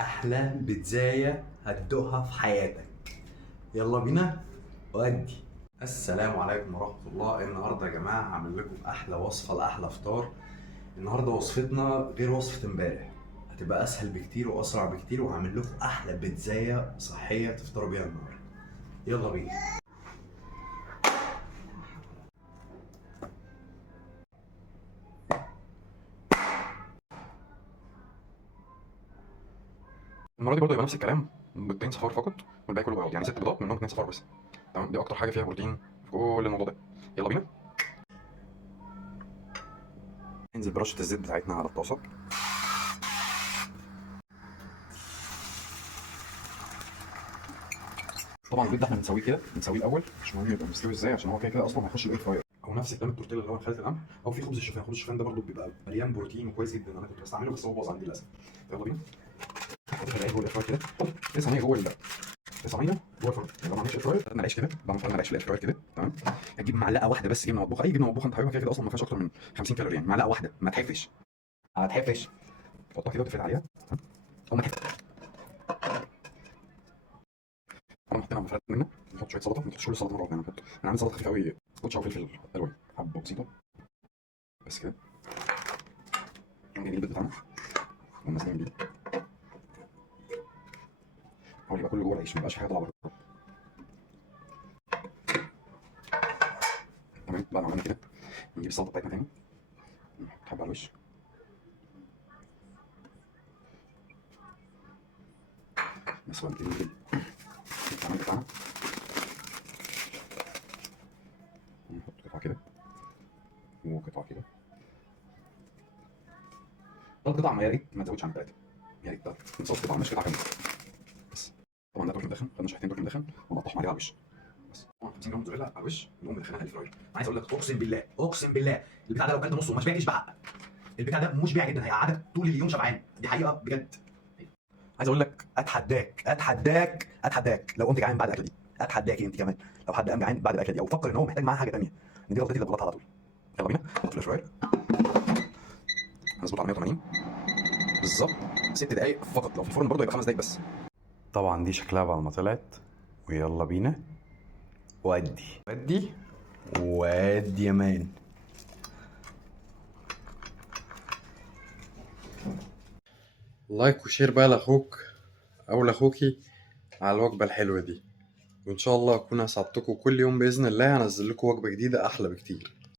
احلى بيتزاية هتدوقها في حياتك. يلا بينا ودي. السلام عليكم ورحمة الله. النهاردة يا جماعة هعمل لكم احلى وصفة لاحلى فطار. النهاردة وصفتنا غير وصفة امبارح، هتبقى اسهل بكتير واسرع بكتير، وهعمل لكم احلى بيتزاية صحية تفطروا بيها النهاردة. يلا بينا. المره دي برضه يبقى نفس الكلام، بيضتين صفار فقط والباقي كله بياض، يعني 6 بيضات منهم 2 صفار بس. تمام، دي اكتر حاجه فيها بروتين في كل الموضوع ده. يلا بينا. ننزل برشه الزيت بتاعتنا على الطاسه. طبعا البيض ده احنا بنسويه كده، بنسويه الاول، مش مهم يبقى مستوي ازاي عشان هو كده كده اصلا هيخش الاير فراير، او نفس الكلام التورتيلا اللي هو خلة القمح، او في خبز الشوفان. خبز الشوفان ده برضه بيبقى مليان بروتين وكويس جدا، انا كنت بستعمله بس هو باظ عندي للاسف. يلا بينا. هحط العيش جوه الاير فراير كده، في صينيه جوه في صينيه جوه الفرن. يعني لو ما عملتش اير فراير فرن العيش كده، بعمل فرن العيش في الاير فراير كده. تمام، هتجيب معلقه واحده بس جبنه مطبوخه، اي جبنه مطبوخه انت حاببها، كده كده اصلا ما فيهاش اكتر من 50 كالوري، يعني معلقه واحده ما تحفش، هتحفش. تحطها كده وتقفل عليها. تمام، اول ما تحط طبعا حطينا مفرد منه، نحط شويه سلطه، ما نحطش كل السلطه مره واحده، انا عامل سلطه خفيفه قوي، كوتش او فلفل الوان حبه بسيطه بس كده. نجيب البيض بتاعنا وننزله بيه، حاول يبقى كله جوه العيش، ما يبقاش حاجه طالعه بره. تمام، بعد ما عملنا كده نجيب السلطه بتاعتنا تاني، نحط حبه على الوش، بس بقى نجيب الكمون بتاعنا، نحط قطعه كده وقطعه كده، 3 قطع، ما يا ريت ما تزودش عن 3، يا ريت نصوص قطعه مش قطعه كامله بس. طبعا ده تركي مدخن، خدنا شحتين تركي مدخن ونقطعهم عليه على الوش بس. طبعا 50 جرام موتزاريلا على الوش نقوم مدخلينها الفراير. عايز اقول لك اقسم بالله اقسم بالله البتاع ده لو كلت نصه وما شبعتش بحق، البتاع ده مشبع جدا، هيقعدك طول اليوم شبعان، دي حقيقه بجد. عايز اقول لك اتحداك لو قمت جعان بعد الاكله دي، اتحداك انت كمان لو حد قام جعان بعد الاكله دي او فكر ان هو محتاج معاها حاجه ثانيه، دي غلطتي اللي بغلطها على طول. يلا بينا نحط في الفراير، هنظبط على 180 بالظبط، 6 دقائق فقط، لو في الفرن برضه يبقى 5 دقائق بس. طبعا دي شكلها بعد ما طلعت، ويلا بينا ودي ودي يا مان. لايك وشير بقى لاخوك او لاخوكي على الوجبه الحلوه دي، وان شاء الله اكون اسعدتكم. كل يوم باذن الله هنزل لكم وجبه جديده احلى بكتير.